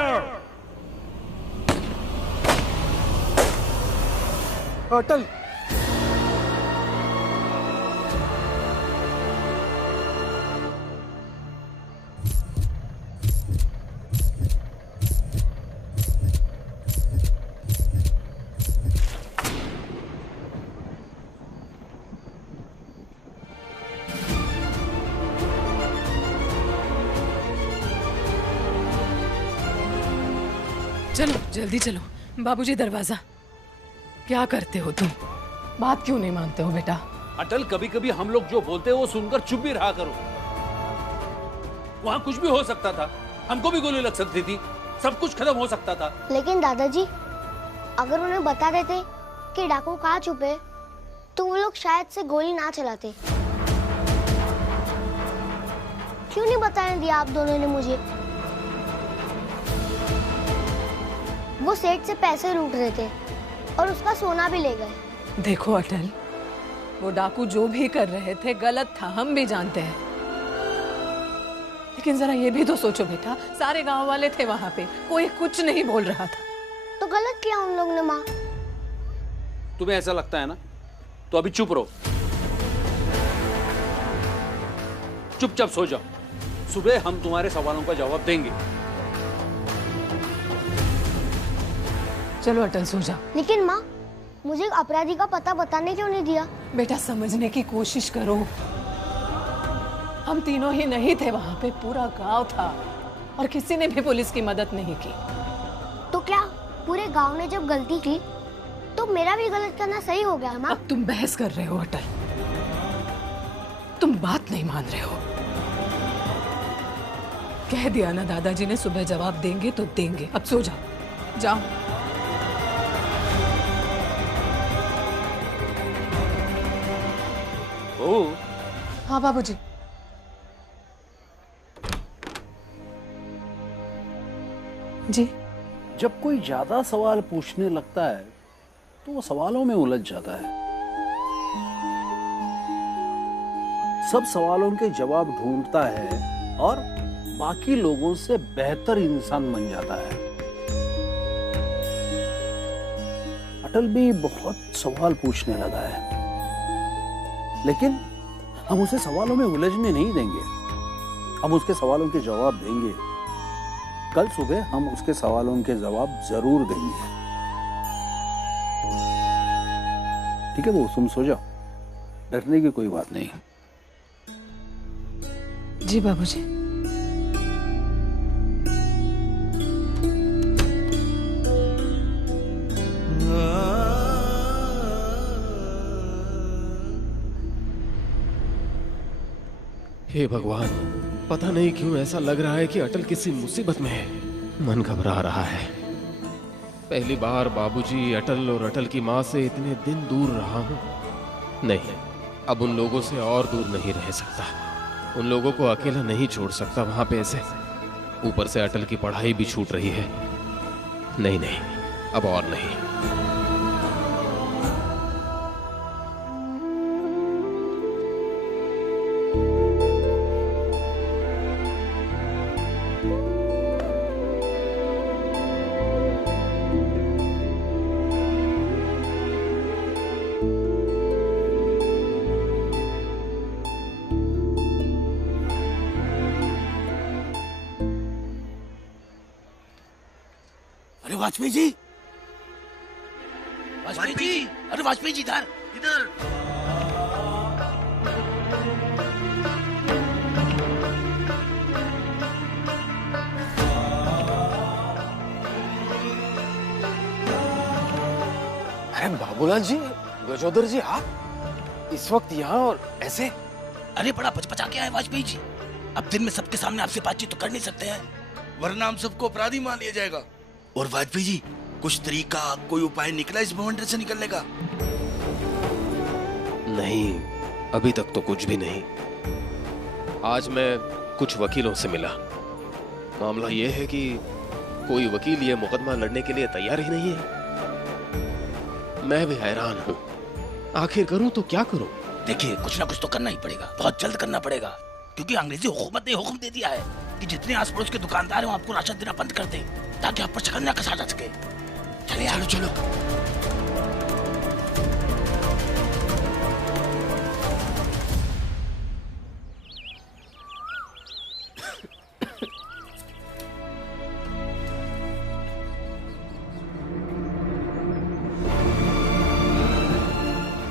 Fire. अटल, चलो जल्दी चलो। बाबूजी दरवाजा। क्या करते हो तुम? बात क्यों नहीं मानते हो बेटा? अटल, कभी कभी हम लोग जो बोलते हैं वो सुनकर चुप भी रहा करो। वहां कुछ भी हो सकता था, हमको भी गोली लग सकती थी, सब कुछ खत्म हो सकता था। लेकिन दादाजी, अगर उन्हें बता देते कि डाकू कहाँ छुपे तो वो लोग शायद से गोली ना चलाते। क्यों नहीं बताने दिया आप दोनों ने मुझे? वो सेठ से पैसे लूट रहे थे और उसका सोना भी ले गए। देखो अटल, वो डाकू जो भी कर रहे थे गलत था, हम भी जानते हैं। लेकिन जरा ये भी तो सोचो बेटा, सारे गांव वाले थे वहां पे, कोई कुछ नहीं बोल रहा था। तो गलत किया उन लोग ने माँ। तुम्हें ऐसा लगता है ना, तो अभी चुप रहो, चुपचाप सो जाओ। सुबह हम तुम्हारे सवालों का जवाब देंगे। चलो अटल, सो जाओ। लेकिन माँ, मुझे अपराधी का पता बताने क्यों नहीं दिया? बेटा समझने की कोशिश करो। हम तीनों ही नहीं थे वहां पे, पूरा गांव था और किसी ने भी पुलिस की मदद नहीं की। तो क्या पूरे गांव ने जब गलती की तो मेरा भी गलत करना सही हो गया माँ? अब तुम बहस कर रहे हो अटल, तुम बात नहीं मान रहे हो। कह दिया ना दादाजी ने, सुबह जवाब देंगे तो देंगे। अब सो जाओ, जाओ। ओ, हाँ बाबूजी। जी। जब कोई ज्यादा सवाल पूछने लगता है तो वो सवालों में उलझ जाता है। सब सवालों के जवाब ढूंढता है और बाकी लोगों से बेहतर इंसान बन जाता है। अटल भी बहुत सवाल पूछने लगा है, लेकिन हम उसे सवालों में उलझने नहीं देंगे। हम उसके सवालों के जवाब देंगे। कल सुबह हम उसके सवालों के जवाब जरूर देंगे। ठीक है, वो तुम सो जाओ, डरने की कोई बात नहीं। जी बाबूजी। हे भगवान, पता नहीं क्यों ऐसा लग रहा है कि अटल किसी मुसीबत में है। मन घबरा रहा है। पहली बार बाबूजी, अटल और अटल की माँ से इतने दिन दूर रहा हूँ। नहीं, अब उन लोगों से और दूर नहीं रह सकता। उन लोगों को अकेला नहीं छोड़ सकता वहां पे ऐसे। ऊपर से अटल की पढ़ाई भी छूट रही है। नहीं नहीं, अब और नहीं। वाजपेयी जी, वाजपेयी जी, अरे वाजपेयी जी इधर इधर। अरे बाबूलाल जी, गजोदर जी, आप इस वक्त यहाँ और ऐसे? अरे बड़ा पचपचा के आए वाजपेयी जी। अब दिन में सबके सामने आपसे बातचीत तो कर नहीं सकते हैं, वरना हम सबको अपराधी मान लिया जाएगा। और वाजपेयी जी, कुछ तरीका, कोई उपाय निकला इस भवंडर से निकलने का? नहीं, अभी तक तो कुछ भी नहीं। आज मैं कुछ वकीलों से मिला। मामला यह है कि कोई वकील ये मुकदमा लड़ने के लिए तैयार ही नहीं है। मैं भी हैरान हूँ, आखिर करूँ तो क्या करूँ? देखिए, कुछ ना कुछ तो करना ही पड़ेगा, बहुत जल्द करना पड़ेगा, क्योंकि अंग्रेजी हुकूमत ने हुक्म दे दिया है कि जितने आस पड़ोस के दुकानदार हैं आपको राशन देना बंद कर दें, ताकि आप पर शकल न कसा जा सके। चलिए यार, चलो।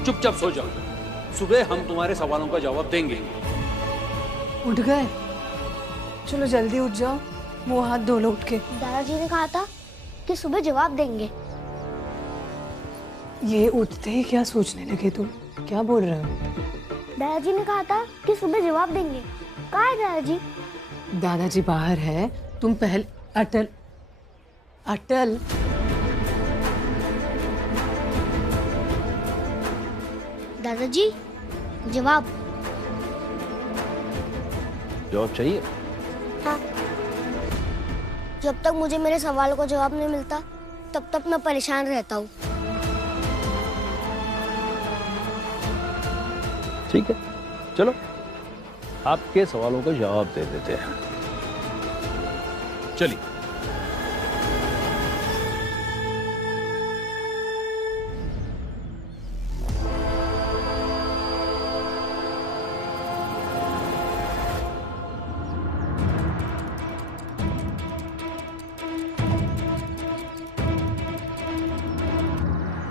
चुपचाप सो जाओ, सुबह हम तुम्हारे सवालों का जवाब देंगे। उठ गए? चलो जल्दी उठ जाओ, मुंह हाथ धो लो उठ के। दादाजी ने कहा था कि सुबह जवाब देंगे। ये उठते ही क्या सोचने लगे तुम? क्या बोल रहे हो? दादाजी ने कहा था कि सुबह जवाब देंगे। कहाँ है दादाजी? दादाजी बाहर है, तुम पहले अटल अटल दादाजी जवाब। जवाब चाहिए? हाँ। जब तक मुझे मेरे सवालों का जवाब नहीं मिलता तब तक मैं परेशान रहता हूँ। ठीक है, चलो आपके सवालों का जवाब दे देते हैं। चलिए।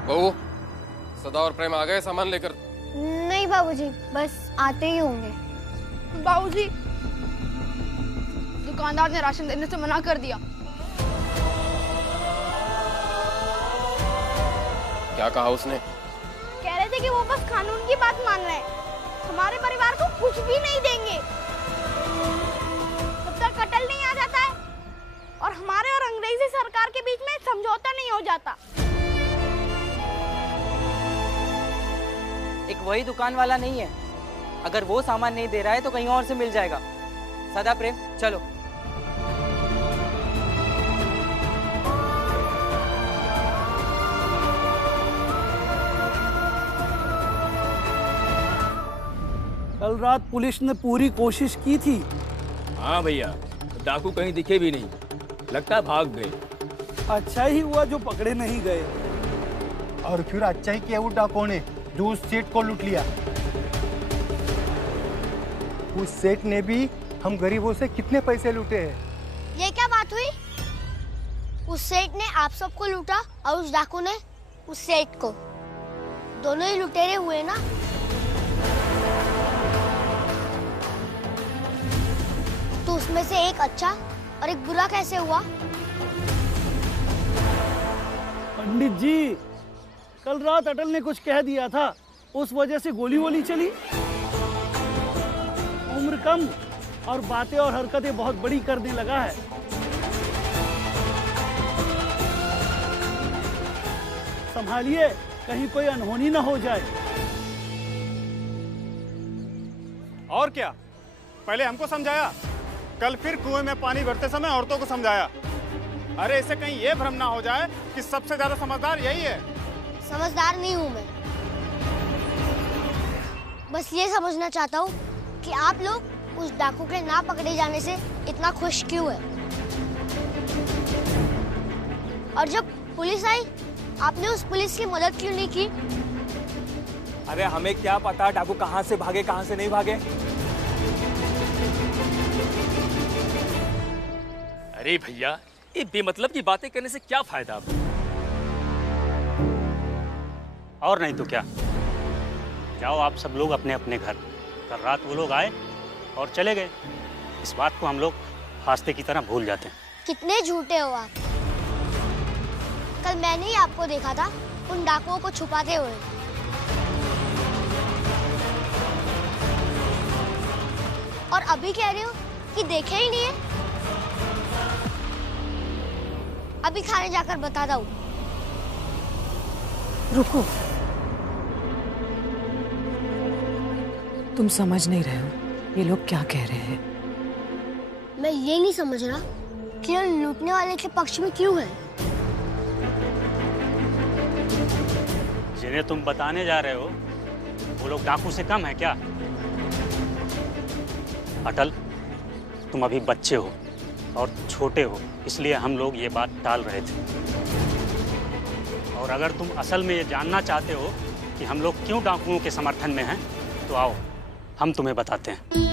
बहू, सदा और प्रेम आ गए सामान लेकर? नहीं बाबूजी, बस आते ही होंगे। बाबूजी, दुकानदार ने राशन देने से मना कर दिया। क्या कहा उसने? कह रहे थे कि वो बस कानून की बात मान रहे हैं, हमारे परिवार को कुछ भी नहीं देंगे जब तक कटल नहीं आ जाता है और हमारे और अंग्रेजी सरकार के बीच में समझौता नहीं हो जाता। एक वही दुकान वाला नहीं है, अगर वो सामान नहीं दे रहा है तो कहीं और से मिल जाएगा। सदा प्रेम, चलो। कल रात पुलिस ने पूरी कोशिश की थी। हाँ भैया, डाकू कहीं दिखे भी नहीं, लगता है भाग गए। अच्छा ही हुआ जो पकड़े नहीं गए। और फिर अच्छा ही किया वो डाकुओं ने जो उस सेठ को लूट लिया। उस सेठ ने भी हम गरीबों से कितने पैसे लूटे हैं। ये क्या बात हुई? उस सेठ ने आप सबको लूटा और उस डाकू ने उस सेठ को। दोनों ही लुटेरे हुए ना। तो उसमें से एक अच्छा और एक बुरा कैसे हुआ? पंडित जी, कल रात अटल ने कुछ कह दिया था, उस वजह से गोली वोली चली। उम्र कम और बातें और हरकतें बहुत बड़ी करने लगा है। संभालिए, कहीं कोई अनहोनी ना हो जाए। और क्या, पहले हमको समझाया, कल फिर कुएं में पानी भरते समय औरतों को समझाया। अरे इससे कहीं ये भ्रम ना हो जाए कि सबसे ज्यादा समझदार यही है। समझदार नहीं हूँ मैं, बस ये समझना चाहता हूँ कि आप लोग उस डाकू के ना पकड़े जाने से इतना खुश क्यों है। और जब पुलिस आई, आपने उस पुलिस की मदद क्यों नहीं की? अरे हमें क्या पता डाकू कहाँ से भागे कहाँ से नहीं भागे। अरे भैया, ये बेमतलब की बातें करने से क्या फायदा अब? और नहीं तो क्या, जाओ आप सब लोग अपने अपने घर। कल रात वो लोग आए और चले गए, इस बात को हम लोग हास्ते की तरह भूल जाते हैं। कितने झूठे हो आप। कल मैंने ही आपको देखा था उन डाकुओं को छुपाते हुए। और अभी कह रहे हो कि देखे ही नहीं है। अभी खाने जाकर बताता हूँ। रुको, तुम समझ नहीं रहे हो ये लोग क्या कह रहे हैं। मैं ये नहीं समझ रहा कि ये लूटने वाले के पक्ष में क्यों है। जिन्हें तुम बताने जा रहे हो वो लोग डाकू से कम है क्या? अटल, तुम अभी बच्चे हो और छोटे हो, इसलिए हम लोग ये बात टाल रहे थे। और अगर तुम असल में ये जानना चाहते हो कि हम लोग क्यों डाकुओं के समर्थन में हैं, तो आओ हम तुम्हें बताते हैं।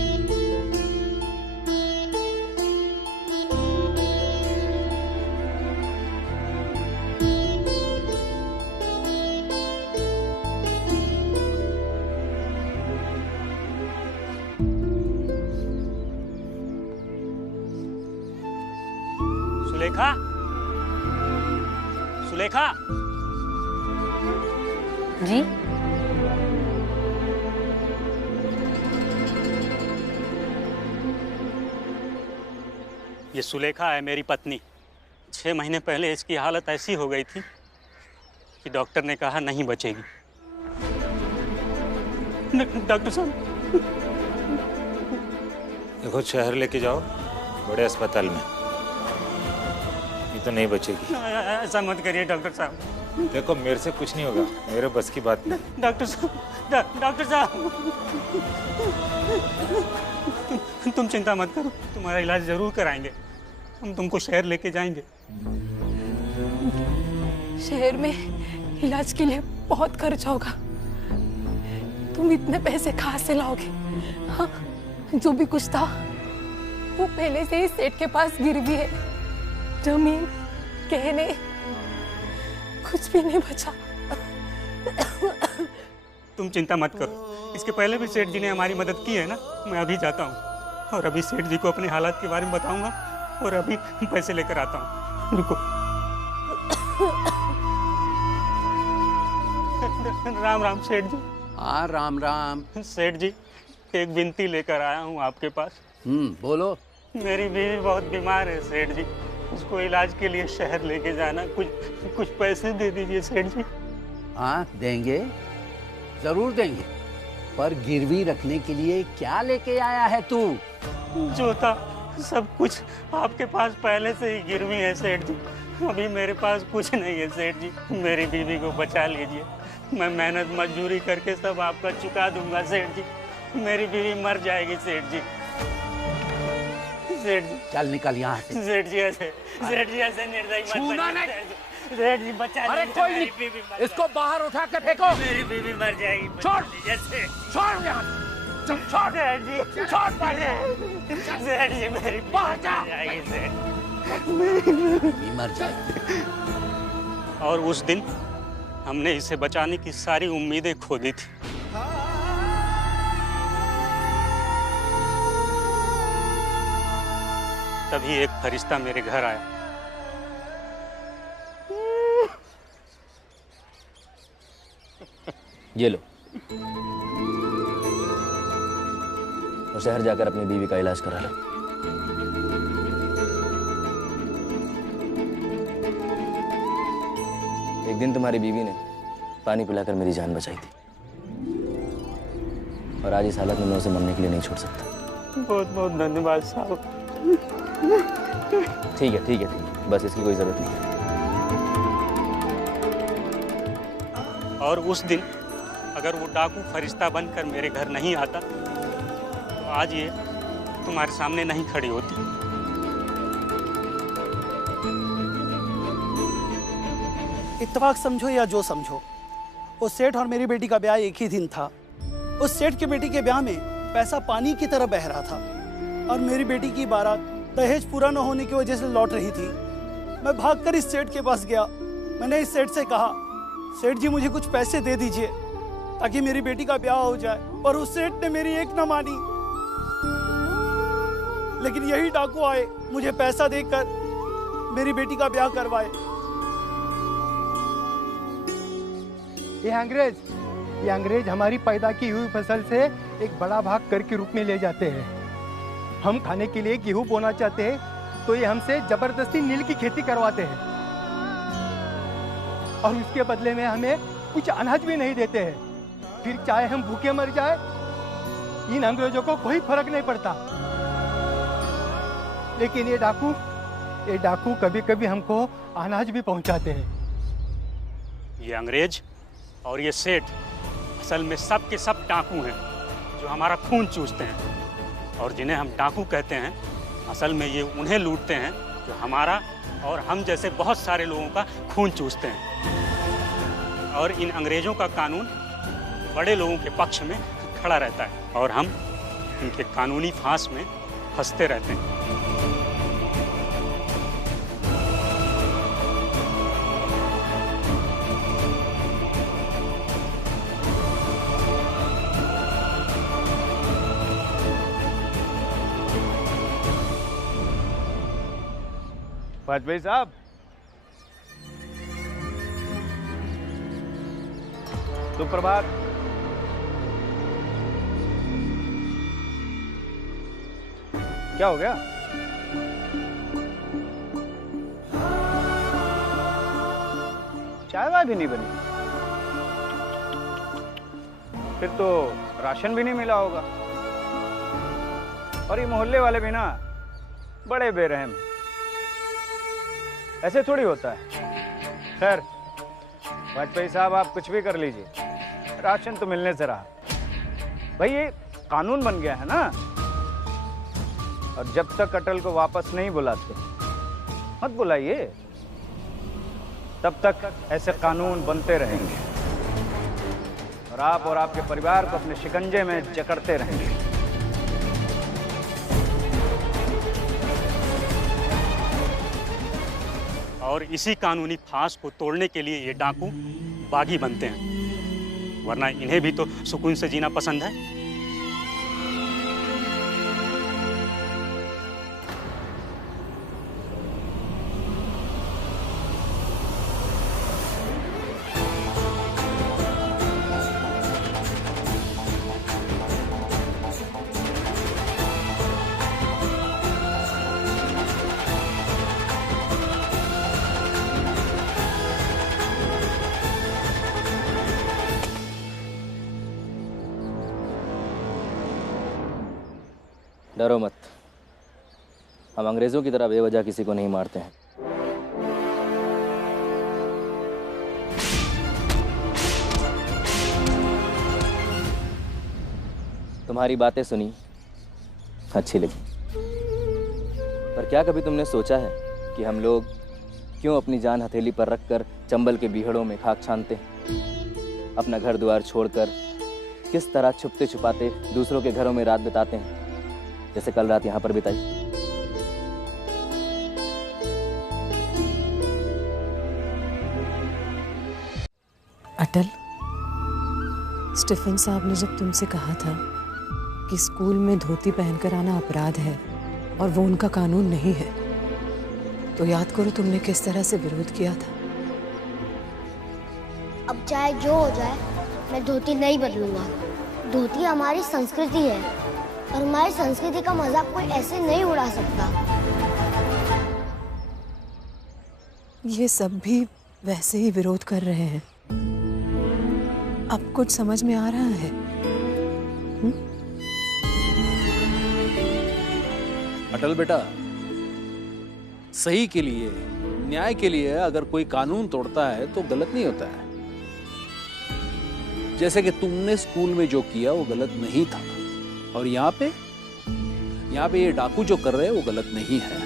सुलेखा, सुलेखा। जी? ये सुलेखा है, मेरी पत्नी। 6 महीने पहले इसकी हालत ऐसी हो गई थी कि डॉक्टर ने कहा नहीं बचेगी। डॉक्टर साहब, देखो शहर लेके जाओ बड़े अस्पताल में, ये तो नहीं बचेगी। ऐसा मत करिए डॉक्टर साहब। देखो मेरे से कुछ नहीं होगा, मेरे बस की बात नहीं। डॉक्टर साहब, डॉक्टर साहब, तुम चिंता मत करो, तुम्हारा इलाज जरूर कराएंगे। हम तुमको शहर लेके जाएंगे। शहर में इलाज के लिए बहुत खर्च होगा। तुम इतने पैसे कहाँ से लाओगे? हाँ, जो भी कुछ था वो पहले से ही सेठ के पास गिरवी है। जमीन, गहने, कुछ भी नहीं बचा। तुम चिंता मत करो, इसके पहले भी सेठ जी ने हमारी मदद की है ना। मैं अभी जाता हूँ और अभी सेठ जी को अपने हालात के बारे में बताऊंगा और अभी पैसे लेकर आता हूँ। रुको। राम राम सेठ जी। हाँ राम राम। सेठ जी, एक विनती लेकर आया हूँ आपके पास। बोलो। मेरी बीवी बहुत बीमार है सेठ जी, उसको इलाज के लिए शहर लेके जाना, कुछ पैसे दे दीजिए सेठ जी। हाँ देंगे, जरूर देंगे, पर गिरवी रखने के लिए क्या लेके आया है तू? जो था सब कुछ आपके पास पहले से ही गिरवी है सेठ जी। अभी मेरे पास कुछ नहीं है सेठ जी, मेरी बीवी को बचा लीजिए। मैं मेहनत मजदूरी करके सब आपका चुका दूंगा सेठ जी। मेरी बीवी मर जाएगी सेठ जी। सेठ जी चल निकल यहाँ से। सेठ जी ऐसे निर्दयी मत बनिए सेठ जी, बचा अरे कोई नहीं, इसको बाहर उठा के फेंको। मेरी बीवी मर जाएगी। छोड़, छोड़ यहाँ, छोड़ सेठ जी, छोड़ सेठ जी, मेरी बाहर जाएगी सेठ, मर जाएगी। और उस दिन हमने इसे बचाने की सारी उम्मीदें खो दी थी। तभी एक फरिश्ता मेरे घर आया। ये लो, और शहर जाकर अपनी बीवी का इलाज करा लो। एक दिन तुम्हारी बीवी ने पानी पिलाकर मेरी जान बचाई थी, और आज इस हालत में मैं उसे मरने के लिए नहीं छोड़ सकता। बहुत बहुत धन्यवाद साहब। ठीक है ठीक है ठीक है, बस इसकी कोई जरूरत नहीं है। और उस दिन अगर वो डाकू फरिश्ता बनकर मेरे घर नहीं आता तो आज ये तुम्हारे सामने नहीं खड़ी होती। इत्तेफाक समझो या जो समझो, उस सेठ और मेरी बेटी का ब्याह एक ही दिन था। उस सेठ की बेटी के ब्याह में पैसा पानी की तरह बह रहा था और मेरी बेटी की बारात दहेज पूरा न होने की वजह से लौट रही थी। मैं भागकर इस सेठ के पास गया। मैंने इस सेठ से कहा, सेठ जी मुझे कुछ पैसे दे दीजिए ताकि मेरी बेटी का ब्याह हो जाए, पर उस सेठ ने मेरी एक न मानी। लेकिन यही डाकू आए, मुझे पैसा देकर मेरी बेटी का ब्याह करवाए। ये अंग्रेज हमारी पैदा की हुई फसल से एक बड़ा भाग कर के रूप में ले जाते हैं। हम खाने के लिए गेहूं बोना चाहते हैं तो ये हमसे जबरदस्ती नील की खेती करवाते हैं, और उसके बदले में हमें कुछ अनाज भी नहीं देते हैं। फिर चाहे हम भूखे मर जाए, इन अंग्रेजों को कोई फर्क नहीं पड़ता। लेकिन ये डाकू कभी कभी हमको अनाज भी पहुंचाते हैं। ये अंग्रेज और ये सेठ असल में सब के सब डाकू हैं जो हमारा खून चूसते हैं, और जिन्हें हम डाकू कहते हैं असल में ये उन्हें लूटते हैं जो हमारा और हम जैसे बहुत सारे लोगों का खून चूसते हैं। और इन अंग्रेजों का कानून बड़े लोगों के पक्ष में खड़ा रहता है और हम इनके कानूनी फांस में फंसते रहते हैं। वाजपेयी साहब, सुप्रभात। क्या हो गया? चाय वाय भी नहीं बनी? फिर तो राशन भी नहीं मिला होगा। और ये मोहल्ले वाले भी ना बड़े बेरहम, ऐसे थोड़ी होता है। खैर वाजपेयी साहब, आप कुछ भी कर लीजिए, राशन तो मिलने से रहा। भाई ये कानून बन गया है ना, और जब तक अटल को वापस नहीं बुलाते, मत बुलाइए, तब तक ऐसे कानून बनते रहेंगे और आप और आपके परिवार को अपने शिकंजे में जकड़ते रहेंगे। और इसी कानूनी फांस को तोड़ने के लिए ये डाकू बागी बनते हैं, वरना इन्हें भी तो सुकून से जीना पसंद है। डरो मत, हम अंग्रेजों की तरह बेवजह किसी को नहीं मारते हैं। तुम्हारी बातें सुनी, अच्छी लगी, पर क्या कभी तुमने सोचा है कि हम लोग क्यों अपनी जान हथेली पर रखकर चंबल के बीहड़ों में खाक छानते हैं, अपना घर द्वार छोड़कर किस तरह छुपते छुपाते दूसरों के घरों में रात बिताते हैं, जैसे कल रात यहां पर बिताई। अटल, स्टीफन साहब ने जब तुमसे कहा था कि स्कूल में धोती पहनकर आना अपराध है और वो उनका कानून नहीं है, तो याद करो तुमने किस तरह से विरोध किया था। अब चाहे जो हो जाए, मैं धोती नहीं बदलूंगा। धोती हमारी संस्कृति है और हमारी संस्कृति का मजाक कोई ऐसे नहीं उड़ा सकता। ये सब भी वैसे ही विरोध कर रहे हैं। अब कुछ समझ में आ रहा है? अटल बेटा, सही के लिए, न्याय के लिए अगर कोई कानून तोड़ता है तो गलत नहीं होता है। जैसे कि तुमने स्कूल में जो किया वो गलत नहीं था, और यहाँ पे ये डाकू जो कर रहे हैं वो गलत नहीं है।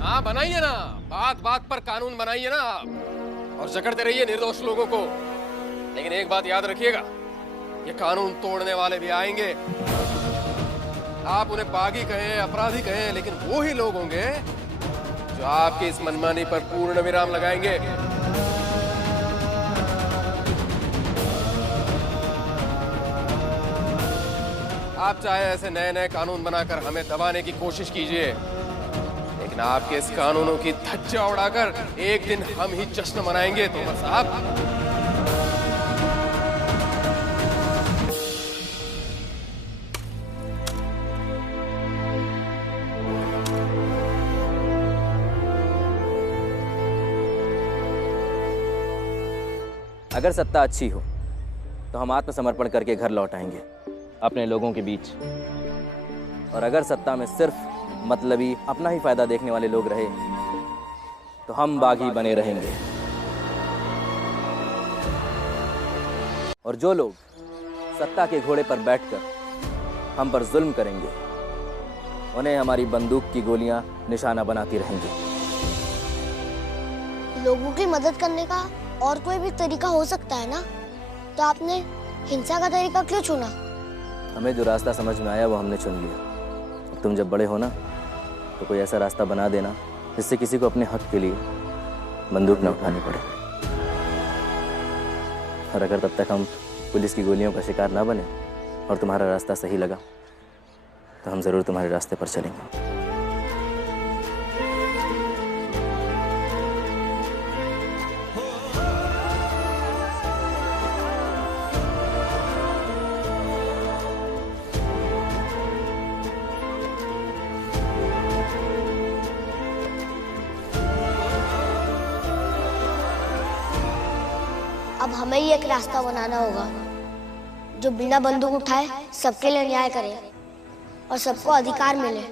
हाँ बनाइए ना, बात बात पर कानून बनाइए ना आप, और जकड़ते रहिए निर्दोष लोगों को। लेकिन एक बात याद रखिएगा, ये कानून तोड़ने वाले भी आएंगे। आप उन्हें बागी कहें, अपराधी कहें, लेकिन वो ही लोग होंगे जो आपकी इस मनमानी पर पूर्ण विराम लगाएंगे। आप चाहे ऐसे नए नए कानून बनाकर हमें दबाने की कोशिश कीजिए, लेकिन आपके इस कानूनों की धज्जियां उड़ाकर एक दिन हम ही जश्न मनाएंगे तोमर साहब। अगर सत्ता अच्छी हो तो हम आत्मसमर्पण करके घर लौट आएंगे अपने लोगों के बीच, और अगर सत्ता में सिर्फ मतलबी अपना ही फायदा देखने वाले लोग रहे तो हम बागी बने रहेंगे। और जो लोग सत्ता के घोड़े पर बैठकर हम पर जुल्म करेंगे, उन्हें हमारी बंदूक की गोलियां निशाना बनाती रहेंगी। लोगों की मदद करने का और कोई भी तरीका हो सकता है ना, तो आपने हिंसा का तरीका क्यों चुना? हमें जो रास्ता समझ में आया वो हमने चुन लिया। अब तुम जब बड़े हो ना, तो कोई ऐसा रास्ता बना देना जिससे किसी को अपने हक के लिए बंदूक न उठानी पड़े। और अगर तब तक हम पुलिस की गोलियों का शिकार ना बने और तुम्हारा रास्ता सही लगा, तो हम जरूर तुम्हारे रास्ते पर चलेंगे। अब हमें ही एक रास्ता बनाना होगा जो बिना बंदूक उठाए सबके लिए न्याय करे और सबको अधिकार मिले।